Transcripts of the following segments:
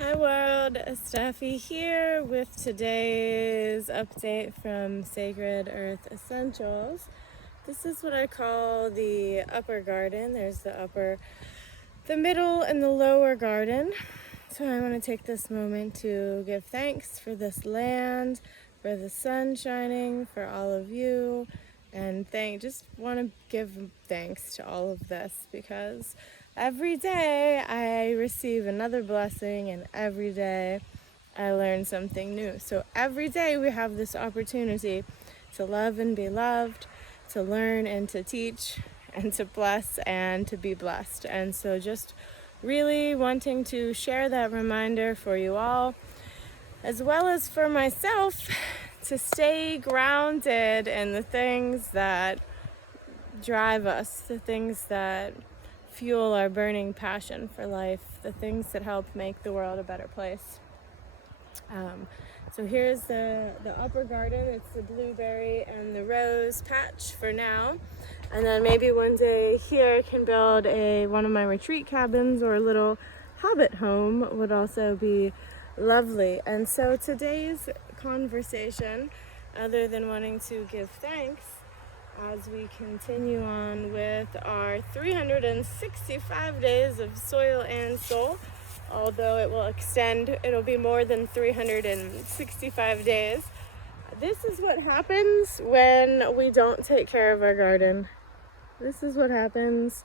Hi world, Steffi here with today's update from Sacred Earth Essentials. This is what I call the upper garden. There's the middle, and the lower garden. So I want to take this moment to give thanks for this land, for the sun shining, for all of you, and just want to give thanks to all of this because every day I receive another blessing, and every day I learn something new. So every day we have this opportunity to love and be loved, to learn and to teach, and to bless and to be blessed. And so just really wanting to share that reminder for you all, as well as for myself, to stay grounded in the things that drive us, the things that fuel our burning passion for life, the things that help make the world a better place. So here's the upper garden. It's the blueberry and the rose patch for now. And then maybe one day here I can build one of my retreat cabins, or a little hobbit home would also be lovely. And so today's conversation, other than wanting to give thanks, as we continue on with our 365 days of soil and soul, although it'll be more than 365 days. This is what happens when we don't take care of our garden. This is what happens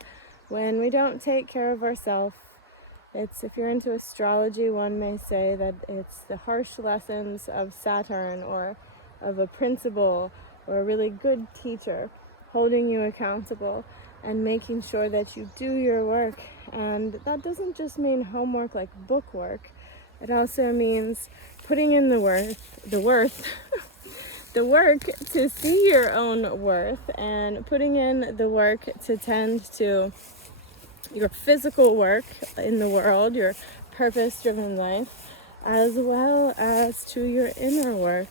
when we don't take care of ourselves. If you're into astrology, one may say that it's the harsh lessons of Saturn, or of a principal or a really good teacher holding you accountable and making sure that you do your work. And that doesn't just mean homework like book work. It also means putting in the work to see your own worth, and putting in the work to tend to your physical work in the world, your purpose-driven life, as well as to your inner work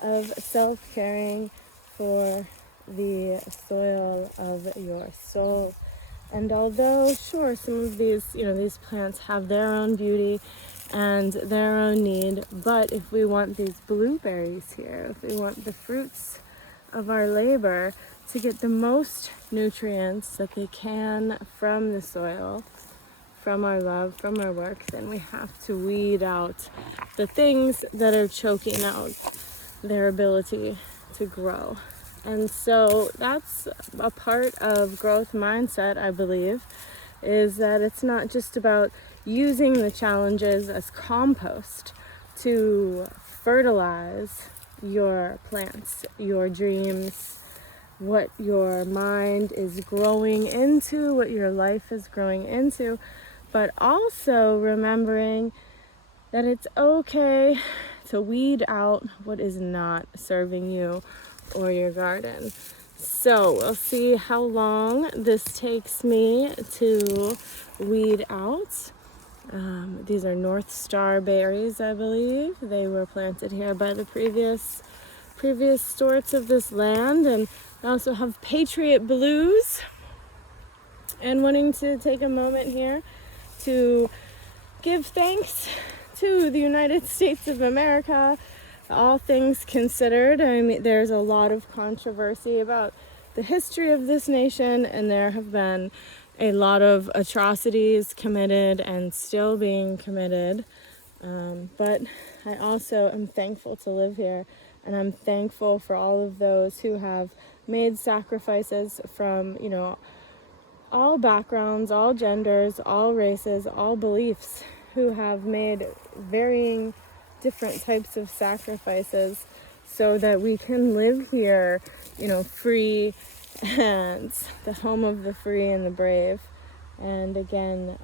of self-caring for the soil of your soul. And although, sure, some of these plants have their own beauty and their own need, but if we want these blueberries here, if we want the fruits of our labor to get the most nutrients that they can from the soil, from our love, from our work, then we have to weed out the things that are choking out their ability to grow. And so that's a part of growth mindset, I believe, is that it's not just about using the challenges as compost to fertilize your plants, your dreams, what your mind is growing into, what your life is growing into, but also remembering that it's okay to weed out what is not serving you or your garden. So we'll see how long this takes me to weed out. These are North Star berries, I believe. They were planted here by the previous stewards of this land. And I also have Patriot Blues. And wanting to take a moment here to give thanks to the United States of America. All things considered, I mean, there's a lot of controversy about the history of this nation, and there have been a lot of atrocities committed and still being committed. But I also am thankful to live here, and I'm thankful for all of those who have made sacrifices from, all backgrounds, all genders, all races, all beliefs, who have made varying different types of sacrifices so that we can live here, free, and the home of the free and the brave. And again,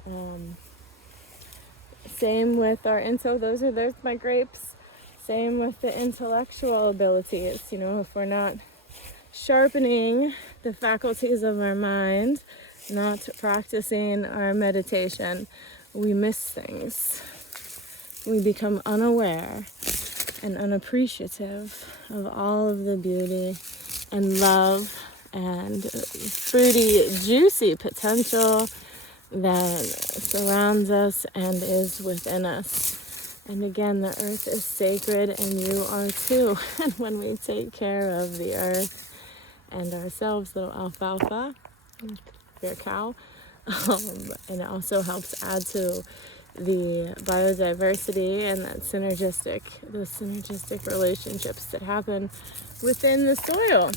same with there's my grapes. Same with the intellectual abilities. If we're not sharpening the faculties of our mind, not practicing our meditation, we miss things. We become unaware and unappreciative of all of the beauty and love and fruity, juicy potential that surrounds us and is within us. And again, the earth is sacred and you are too. And when we take care of the earth and ourselves, little alfalfa, your cow, and it also helps add to the biodiversity and those synergistic relationships that happen within the soil.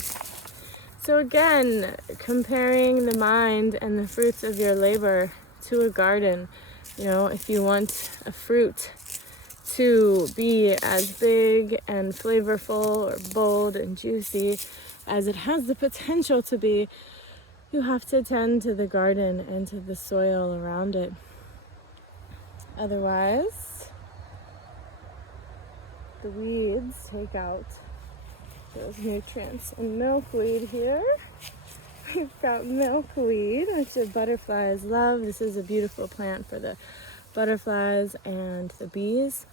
So again, comparing the mind and the fruits of your labor to a garden, if you want a fruit to be as big and flavorful or bold and juicy as it has the potential to be, you have to tend to the garden and to the soil around it. Otherwise, the weeds take out those nutrients. And milkweed here, we've got milkweed, which the butterflies love. This is a beautiful plant for the butterflies and the bees.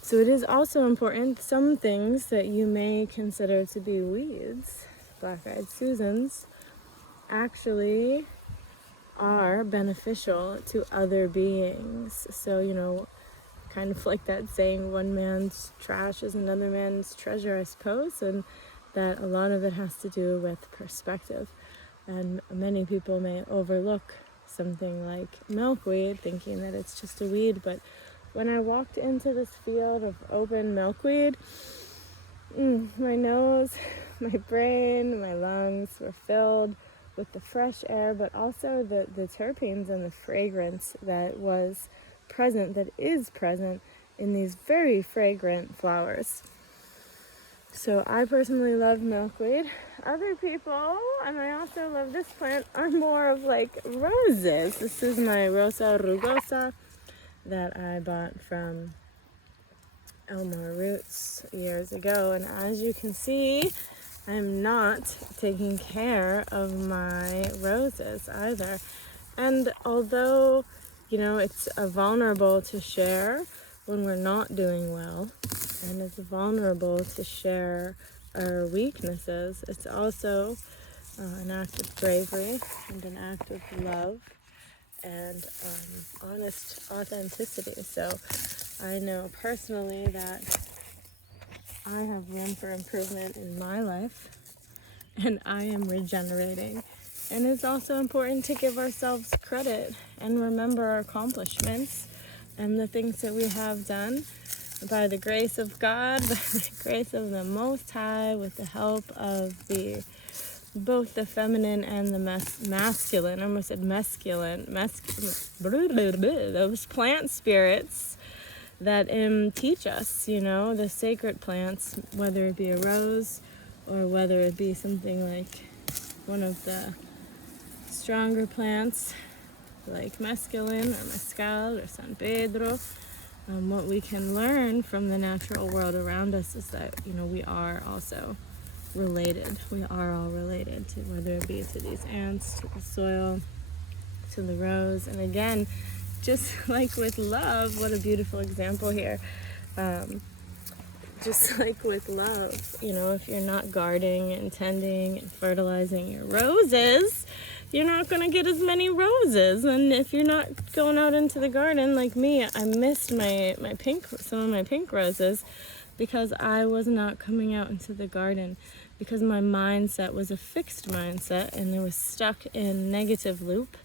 So it is also important, some things that you may consider to be weeds, black-eyed Susans, actually are beneficial to other beings. So, kind of like that saying, one man's trash is another man's treasure, I suppose, and that a lot of it has to do with perspective. And many people may overlook something like milkweed, thinking that it's just a weed, but when I walked into this field of open milkweed, my nose, my brain, my lungs were filled with the fresh air, but also the terpenes and the fragrance that is present in these very fragrant flowers. So I personally love milkweed. Other people, and I also love this plant, are more of like roses. This is my Rosa rugosa that I bought from Elmore Roots years ago. And as you can see, I'm not taking care of my roses either. And although, it's vulnerable to share when we're not doing well, and it's vulnerable to share our weaknesses, it's also an act of bravery and an act of love and honest authenticity. So I know personally that I have room for improvement in my life, and I am regenerating. And it's also important to give ourselves credit and remember our accomplishments and the things that we have done by the grace of God, by the grace of the Most High, with the help of both the feminine and the masculine. I almost said mescaline. Those plant spirits that teach us, the sacred plants, whether it be a rose or whether it be something like one of the stronger plants like mescaline or mescal or San Pedro. What we can learn from the natural world around us is that, we are also related. We are all related, to whether it be to these ants, to the soil, to the rose. And again, just like with love, what a beautiful example here. Just like with love, if you're not guarding and tending and fertilizing your roses, you're not going to get as many roses. And if you're not going out into the garden like me, I missed some of my pink roses because I was not coming out into the garden, because my mindset was a fixed mindset and it was stuck in negative loop.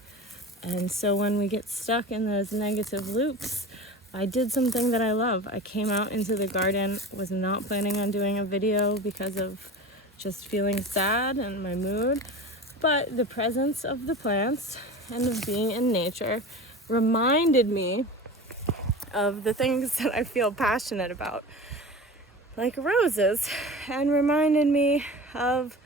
And so when we get stuck in those negative loops, I did something that I love. I came out into the garden, was not planning on doing a video because of just feeling sad and my mood. But the presence of the plants and of being in nature reminded me of the things that I feel passionate about, like roses, and reminded me of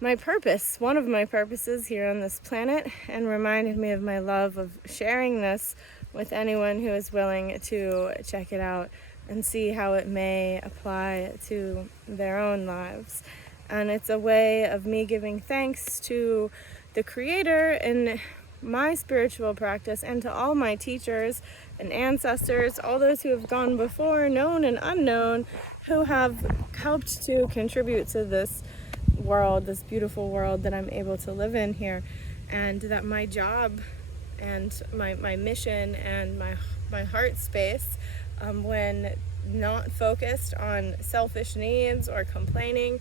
my purpose, one of my purposes here on this planet, and reminded me of my love of sharing this with anyone who is willing to check it out and see how it may apply to their own lives. And it's a way of me giving thanks to the Creator in my spiritual practice, and to all my teachers and ancestors, all those who have gone before, known and unknown, who have helped to contribute to this world, this beautiful world that I'm able to live in here. And that my job and my mission and my heart space, when not focused on selfish needs or complaining,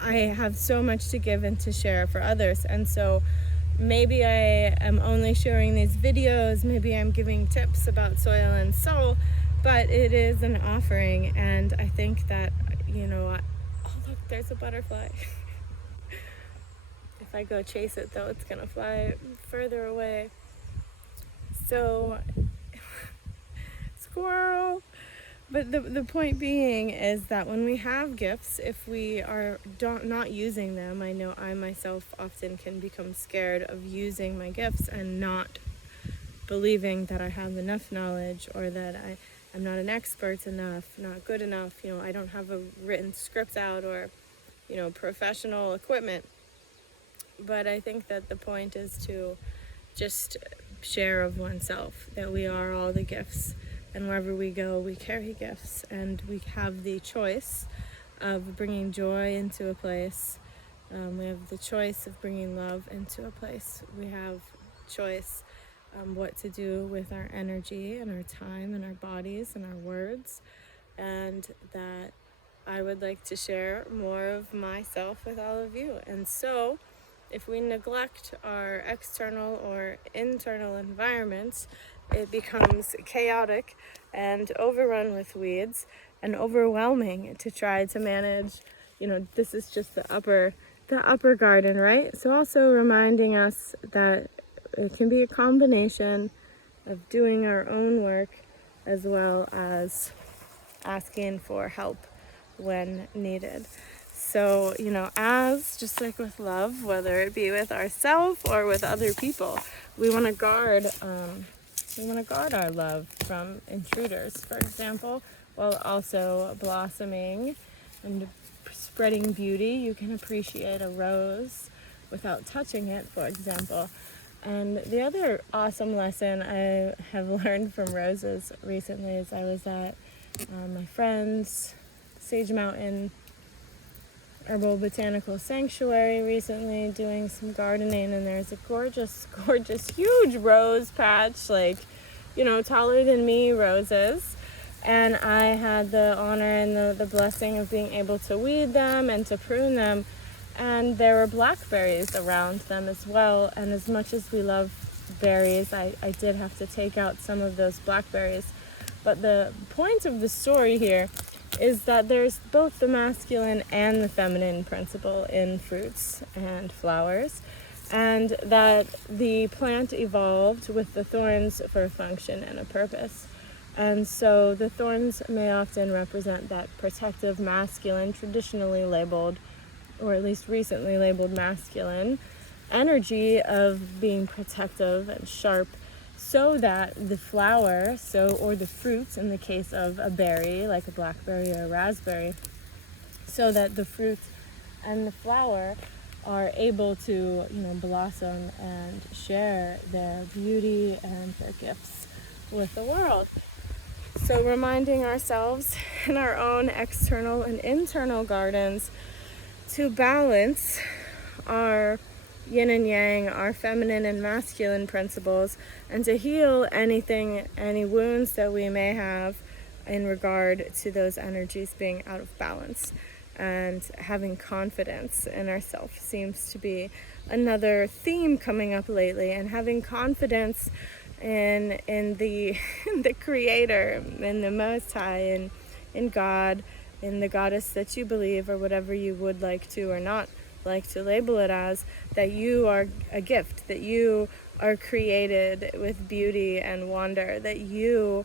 I have so much to give and to share for others. And so maybe I am only sharing these videos, maybe I'm giving tips about soil and soul, but it is an offering. And I think that, oh look, there's a butterfly. If I go chase it though, it's gonna fly further away. So, squirrel. But the point being is that when we have gifts, if we are not using them, I know I myself often can become scared of using my gifts and not believing that I have enough knowledge, or that I'm not an expert enough, not good enough, I don't have a written script out, or, professional equipment. But I think that the point is to just share of oneself, that we are all the gifts. And wherever we go, we carry gifts, and we have the choice of bringing joy into a place. We have the choice of bringing love into a place. We have choice what to do with our energy and our time and our bodies and our words. And that I would like to share more of myself with all of you. And so, if we neglect our external or internal environments, it becomes chaotic and overrun with weeds and overwhelming to try to manage. This is just the upper garden, right? So also reminding us that it can be a combination of doing our own work as well as asking for help when needed. So, as just like with love, whether it be with ourselves or with other people, we want to guard our love from intruders, for example, while also blossoming and spreading beauty. You can appreciate a rose without touching it, for example. And the other awesome lesson I have learned from roses recently is I was at my friend's Sage Mountain Herbal Botanical Sanctuary recently doing some gardening, and there's a gorgeous, huge rose patch, taller than me roses. And I had the honor and the blessing of being able to weed them and to prune them. And there were blackberries around them as well. And as much as we love berries, I did have to take out some of those blackberries. But the point of the story here is that there's both the masculine and the feminine principle in fruits and flowers, and that the plant evolved with the thorns for a function and a purpose. And so the thorns may often represent that protective masculine, traditionally labeled, or at least recently labeled masculine, energy of being protective and sharp, so that the flower, or the fruits in the case of a berry, like a blackberry or a raspberry, so that the fruit and the flower are able to, blossom and share their beauty and their gifts with the world. So reminding ourselves in our own external and internal gardens to balance our yin and yang, our feminine and masculine principles, and to heal any wounds that we may have in regard to those energies being out of balance. And having confidence in ourselves seems to be another theme coming up lately, and having confidence in the the Creator, in the Most High, in God, in the goddess that you believe, or whatever you would like to or not like to label it as, that you are a gift, that you are created with beauty and wonder, that you